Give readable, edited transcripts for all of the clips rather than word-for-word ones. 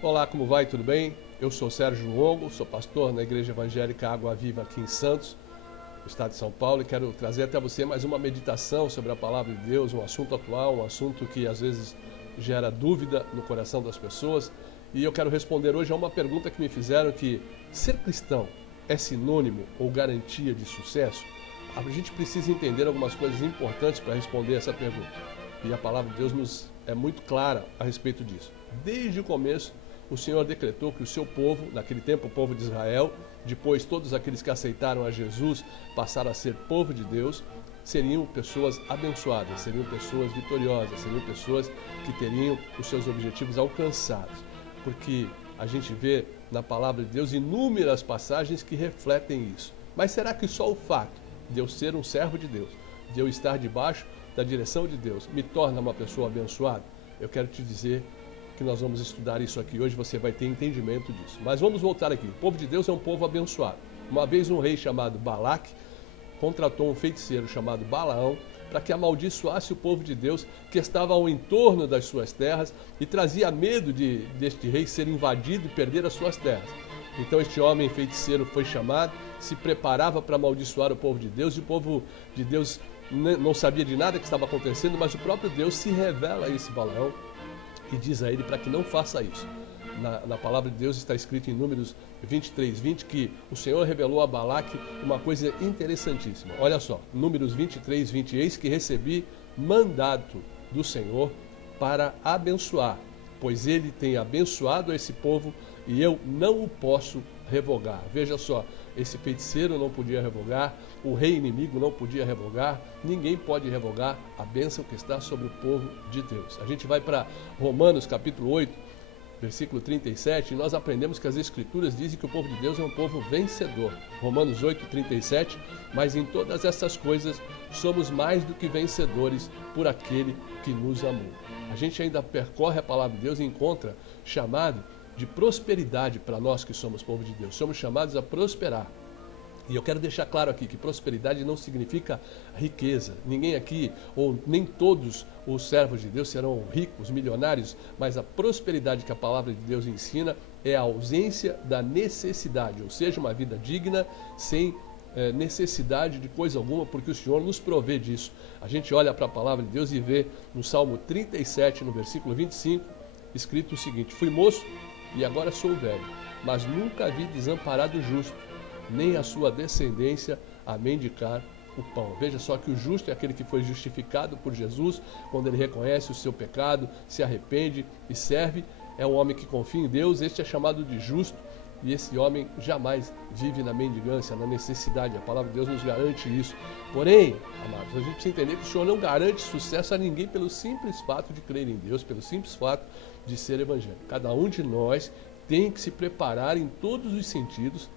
Olá, como vai? Tudo bem? Eu sou Sérgio Longo, sou pastor na Igreja Evangélica Água Viva aqui em Santos, no estado de São Paulo, e quero trazer até você mais uma meditação sobre a Palavra de Deus, um assunto atual, um assunto que às vezes gera dúvida no coração das pessoas. E eu quero responder hoje a uma pergunta que me fizeram, que ser cristão é sinônimo ou garantia de sucesso? A gente precisa entender algumas coisas importantes para responder essa pergunta. E a Palavra de Deus nos é muito clara a respeito disso. Desde o começo, o Senhor decretou que o seu povo, naquele tempo o povo de Israel, depois todos aqueles que aceitaram a Jesus passaram a ser povo de Deus, seriam pessoas abençoadas, seriam pessoas vitoriosas, seriam pessoas que teriam os seus objetivos alcançados. Porque a gente vê na Palavra de Deus inúmeras passagens que refletem isso. Mas será que só o fato de eu ser um servo de Deus, de eu estar debaixo da direção de Deus, me torna uma pessoa abençoada? Eu quero te dizer que nós vamos estudar isso aqui hoje, você vai ter entendimento disso. Mas vamos voltar aqui. O povo de Deus é um povo abençoado. Uma vez um rei chamado Balaque contratou um feiticeiro chamado Balaão para que amaldiçoasse o povo de Deus que estava ao entorno das suas terras e trazia medo deste rei ser invadido e perder as suas terras. Então este homem feiticeiro foi chamado, se preparava para amaldiçoar o povo de Deus, e o povo de Deus não sabia de nada que estava acontecendo, mas o próprio Deus se revela a esse Balaão e diz a ele para que não faça isso. Na palavra de Deus está escrito em Números 23, 20, que o Senhor revelou a Balaque uma coisa interessantíssima. Olha só, Números 23, 20, eis que recebi mandato do Senhor para abençoar, pois ele tem abençoado esse povo e eu não o posso revogar. Veja só, esse feiticeiro não podia revogar, o rei inimigo não podia revogar, ninguém pode revogar a bênção que está sobre o povo de Deus. A gente vai para Romanos capítulo 8, versículo 37, e nós aprendemos que as Escrituras dizem que o povo de Deus é um povo vencedor. Romanos 8, 37, mas em todas essas coisas somos mais do que vencedores por aquele que nos amou. A gente ainda percorre a palavra de Deus e encontra chamado de prosperidade para nós que somos povo de Deus. Somos chamados a prosperar. E eu quero deixar claro aqui que prosperidade não significa riqueza. Ninguém aqui, ou nem todos os servos de Deus serão ricos, milionários, mas a prosperidade que a palavra de Deus ensina é a ausência da necessidade, ou seja, uma vida digna, sem necessidade de coisa alguma, porque o Senhor nos provê disso. A gente olha para a palavra de Deus e vê no Salmo 37, no versículo 25, escrito o seguinte: fui moço e agora sou velho, mas nunca vi desamparado justo, nem a sua descendência a mendigar o pão. Veja só que o justo é aquele que foi justificado por Jesus, quando ele reconhece o seu pecado, se arrepende e serve. É um homem que confia em Deus, este é chamado de justo, e esse homem jamais vive na mendigância, na necessidade. A palavra de Deus nos garante isso. Porém, amados, a gente precisa entender que o Senhor não garante sucesso a ninguém pelo simples fato de crer em Deus, pelo simples fato de ser evangélico. Cada um de nós tem que se preparar em todos os sentidos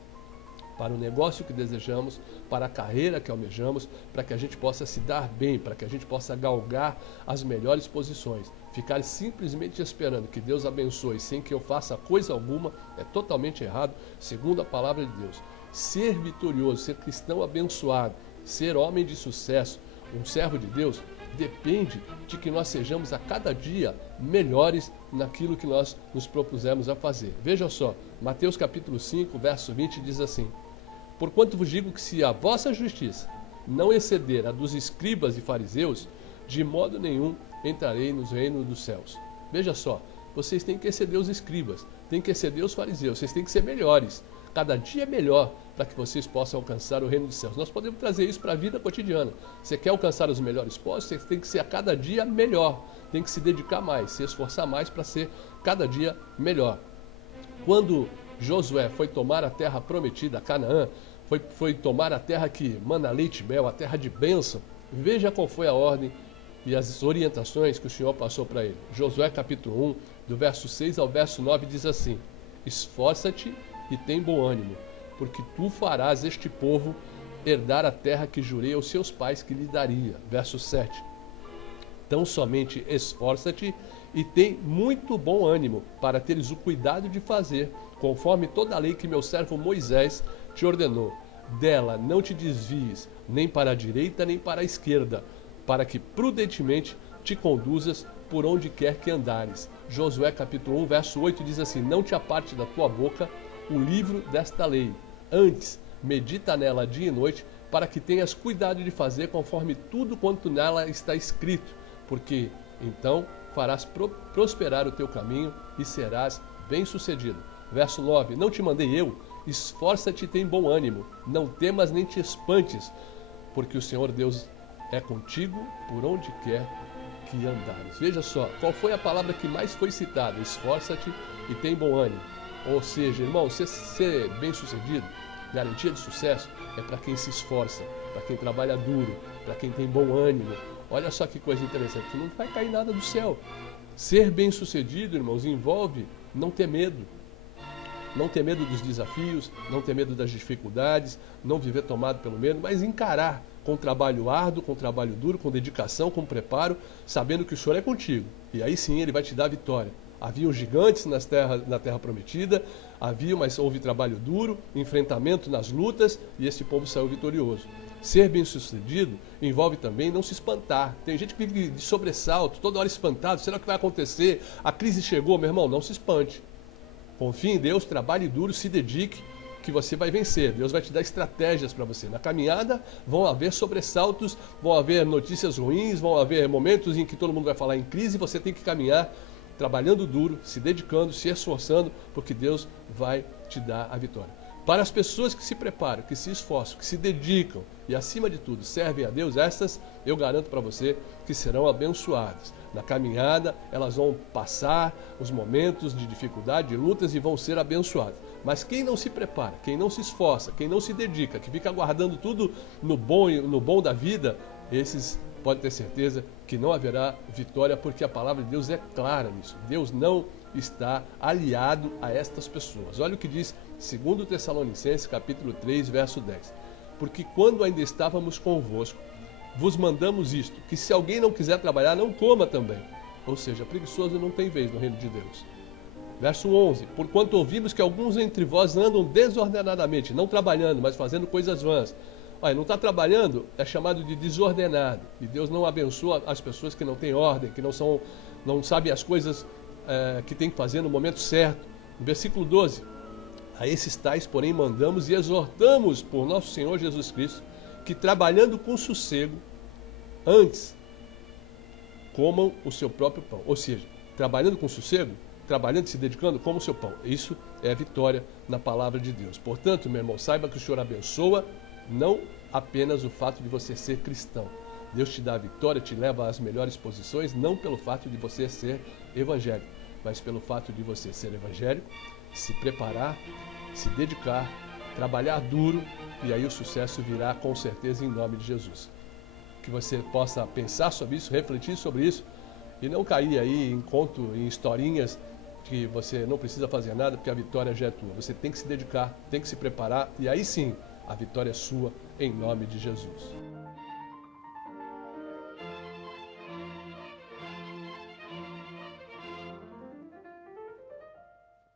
para o negócio que desejamos, para a carreira que almejamos, para que a gente possa se dar bem, para que a gente possa galgar as melhores posições. Ficar simplesmente esperando que Deus abençoe sem que eu faça coisa alguma é totalmente errado, segundo a palavra de Deus. Ser vitorioso, ser cristão abençoado, ser homem de sucesso, um servo de Deus, depende de que nós sejamos a cada dia melhores naquilo que nós nos propusemos a fazer. Veja só, Mateus capítulo 5, verso 20 diz assim: porquanto vos digo que se a vossa justiça não exceder a dos escribas e fariseus, de modo nenhum entrarei nos reinos dos céus. Veja só, vocês têm que exceder os escribas, têm que exceder os fariseus, vocês têm que ser melhores, cada dia melhor, para que vocês possam alcançar o reino dos céus. Nós podemos trazer isso para a vida cotidiana. Você quer alcançar os melhores postos, você tem que ser a cada dia melhor, tem que se dedicar mais, se esforçar mais para ser cada dia melhor. Quando Josué foi tomar a terra prometida, Canaã, foi tomar a terra que mana leite e mel, a terra de bênção, veja qual foi a ordem e as orientações que o Senhor passou para ele. Josué capítulo 1, do verso 6 ao verso 9, diz assim: esforça-te e tem bom ânimo, porque tu farás este povo herdar a terra que jurei aos seus pais que lhe daria. Verso 7. Então somente esforça-te e tem muito bom ânimo, para teres o cuidado de fazer, conforme toda a lei que meu servo Moisés te ordenou. Dela não te desvies, nem para a direita, nem para a esquerda, para que prudentemente te conduzas por onde quer que andares. Josué capítulo 1, verso 8 diz assim: não te aparte da tua boca o livro desta lei, antes medita nela dia e noite, para que tenhas cuidado de fazer conforme tudo quanto nela está escrito, porque então farás prosperar o teu caminho e serás bem-sucedido. Verso 9: não te mandei eu? Esforça-te e tem bom ânimo, não temas nem te espantes, porque o Senhor Deus é contigo por onde quer que andares. Veja só, qual foi a palavra que mais foi citada? Esforça-te e tem bom ânimo. Ou seja, irmão, ser bem-sucedido, garantia de sucesso, é para quem se esforça, para quem trabalha duro, para quem tem bom ânimo. Olha só que coisa interessante, não vai cair nada do céu. Ser bem-sucedido, irmãos, envolve não ter medo. Não ter medo dos desafios, não ter medo das dificuldades, não viver tomado pelo medo, mas encarar com trabalho árduo, com trabalho duro, com dedicação, com preparo, sabendo que o Senhor é contigo. E aí sim Ele vai te dar a vitória. Haviam gigantes na terra prometida, mas houve trabalho duro, enfrentamento nas lutas, e esse povo saiu vitorioso. Ser bem-sucedido envolve também não se espantar. Tem gente que vive de sobressalto, toda hora espantado, será que vai acontecer? A crise chegou, meu irmão, não se espante. Confie em Deus, trabalhe duro, se dedique, que você vai vencer. Deus vai te dar estratégias para você. Na caminhada vão haver sobressaltos, vão haver notícias ruins, vão haver momentos em que todo mundo vai falar em crise, e você tem que caminhar trabalhando duro, se dedicando, se esforçando, porque Deus vai te dar a vitória. Para as pessoas que se preparam, que se esforçam, que se dedicam e, acima de tudo, servem a Deus, essas eu garanto para você que serão abençoadas. Na caminhada, elas vão passar os momentos de dificuldade, de lutas, e vão ser abençoadas. Mas quem não se prepara, quem não se esforça, quem não se dedica, que fica aguardando tudo no bom da vida, esses pode ter certeza que não haverá vitória, porque a palavra de Deus é clara nisso. Deus não está aliado a estas pessoas. Olha o que diz 2 Tessalonicenses capítulo 3, verso 10. Porque quando ainda estávamos convosco, vos mandamos isto, que se alguém não quiser trabalhar, não coma também. Ou seja, preguiçoso não tem vez no reino de Deus. Verso 11. Porquanto ouvimos que alguns entre vós andam desordenadamente, não trabalhando, mas fazendo coisas vãs. Olha, não está trabalhando, é chamado de desordenado. E Deus não abençoa as pessoas que não têm ordem, que não sabem as coisas que tem que fazer no momento certo. No versículo 12. A esses tais, porém, mandamos e exortamos por nosso Senhor Jesus Cristo, que trabalhando com sossego, antes comam o seu próprio pão. Ou seja, trabalhando com sossego, trabalhando e se dedicando, comam o seu pão. Isso é a vitória na palavra de Deus. Portanto, meu irmão, saiba que o Senhor abençoa não apenas o fato de você ser cristão. Deus te dá a vitória, te leva às melhores posições, não pelo fato de você ser evangélico, mas pelo fato de você ser evangélico, se preparar, se dedicar, trabalhar duro, e aí o sucesso virá com certeza em nome de Jesus. Que você possa pensar sobre isso, refletir sobre isso, e não cair aí em historinhas que você não precisa fazer nada, porque a vitória já é tua. Você tem que se dedicar, tem que se preparar, e aí sim, a vitória é sua, em nome de Jesus.